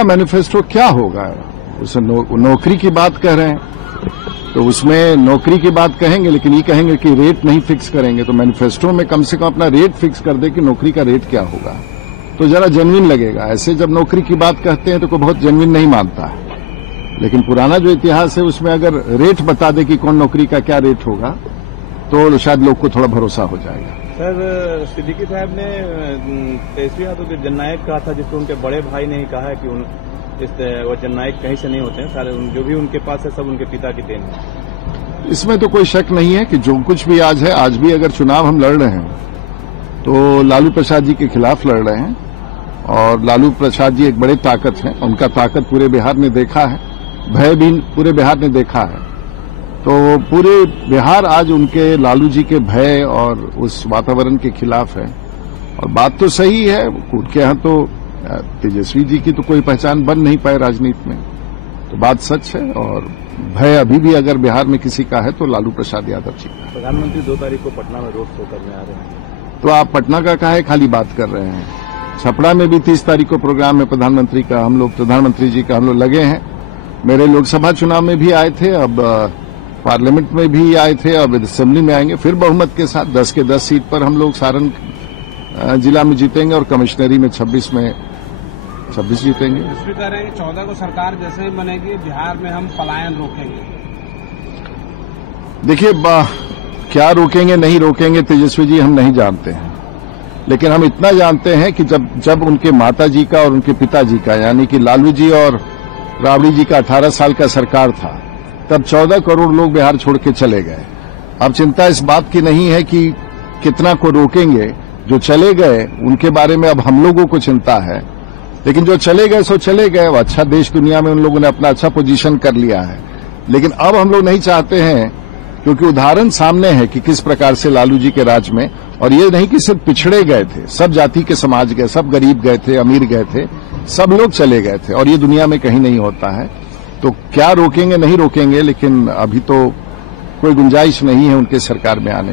उनका मैनिफेस्टो क्या होगा? उसमें नौकरी की बात कह रहे हैं, तो उसमें नौकरी की बात कहेंगे, लेकिन ये कहेंगे कि रेट नहीं फिक्स करेंगे। तो मैनिफेस्टो में कम से कम अपना रेट फिक्स कर दे कि नौकरी का रेट क्या होगा, तो जरा जेन्युइन लगेगा। ऐसे जब नौकरी की बात कहते हैं तो कोई बहुत जेन्युइन नहीं मानता है, लेकिन पुराना जो इतिहास है उसमें अगर रेट बता दे कि कौन नौकरी का क्या रेट होगा तो शायद लोग को थोड़ा भरोसा हो जाएगा। सर, सिद्दीकी साहब ने तेजस्वी यादव को जननायक कहा था, जिसको उनके बड़े भाई ने कहा है कि वो जननायक कहीं से नहीं होते हैं, सारे जो भी उनके पास है सब उनके पिता की देन है। इसमें तो कोई शक नहीं है कि जो कुछ भी आज है, आज भी अगर चुनाव हम लड़ रहे हैं तो लालू प्रसाद जी के खिलाफ लड़ रहे हैं, और लालू प्रसाद जी एक बड़े ताकत हैं, उनका ताकत पूरे बिहार ने देखा है, भय भी पूरे बिहार ने देखा है। तो पूरे बिहार आज उनके लालू जी के भय और उस वातावरण के खिलाफ है। और बात तो सही है, उनके यहाँ तो तेजस्वी जी की तो कोई पहचान बन नहीं पाए राजनीति में, तो बात सच है। और भय अभी भी अगर बिहार में किसी का है तो लालू प्रसाद यादव जी का। प्रधानमंत्री 2 तारीख को पटना में रोड शो करने आ रहे हैं, तो आप पटना का काहे खाली बात कर रहे हैं? छपरा में भी 30 तारीख को प्रोग्राम है प्रधानमंत्री का, हम लोग प्रधानमंत्री जी का हम लोग लगे हैं। मेरे लोकसभा चुनाव में भी आए थे, अब पार्लियामेंट में भी आए थे, अब असेंबली में आएंगे फिर बहुमत के साथ। 10 के 10 सीट पर हम लोग सारण जिला में जीतेंगे और कमिश्नरी में 26 में 26 जीतेंगे। इसमें कह रहे हैं कि 14 को सरकार जैसे ही बनेगी बिहार में हम पलायन रोकेंगे। देखिए, क्या रोकेंगे नहीं रोकेंगे तेजस्वी जी हम नहीं जानते हैं, लेकिन हम इतना जानते हैं कि जब उनके माता जी का और उनके पिताजी का यानी कि लालू जी और राबड़ी जी का 18 साल का सरकार था, तब 14 करोड़ लोग बिहार छोड़ के चले गए। अब चिंता इस बात की नहीं है कि कितना को रोकेंगे, जो चले गए उनके बारे में अब हम लोगों को चिंता है, लेकिन जो चले गए सो चले गए। वो अच्छा देश दुनिया में उन लोगों ने अपना अच्छा पोजीशन कर लिया है, लेकिन अब हम लोग नहीं चाहते हैं, क्योंकि उदाहरण सामने है कि किस प्रकार से लालू जी के राज में, और ये नहीं कि सिर्फ पिछड़े गए थे, सब जाति के समाज गए, सब गरीब गए थे, अमीर गए थे, सब लोग चले गए थे, और ये दुनिया में कहीं नहीं होता है। तो क्या रोकेंगे नहीं रोकेंगे, लेकिन अभी तो कोई गुंजाइश नहीं है उनके सरकार में आने की।